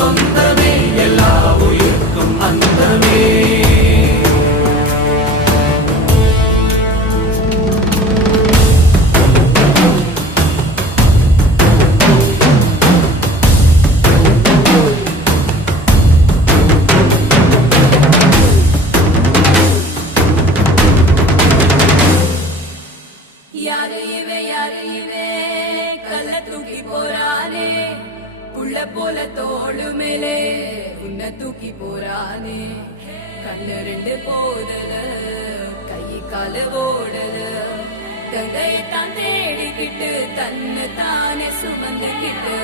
சொந்தமே எல்லா உயிர்க்கும் அந்தமே. யாரு இவே கல்ல தூக்கி போறானே, புள்ள போல தோளு மேலே உன்னை தூக்கி போறானே. கண்ணு ரெண்டு போதல, கை கால ஓடல, கங்கையை தான் தேடிக்கிட்டு தன்னை தானே சுமந்துக்கிட்டு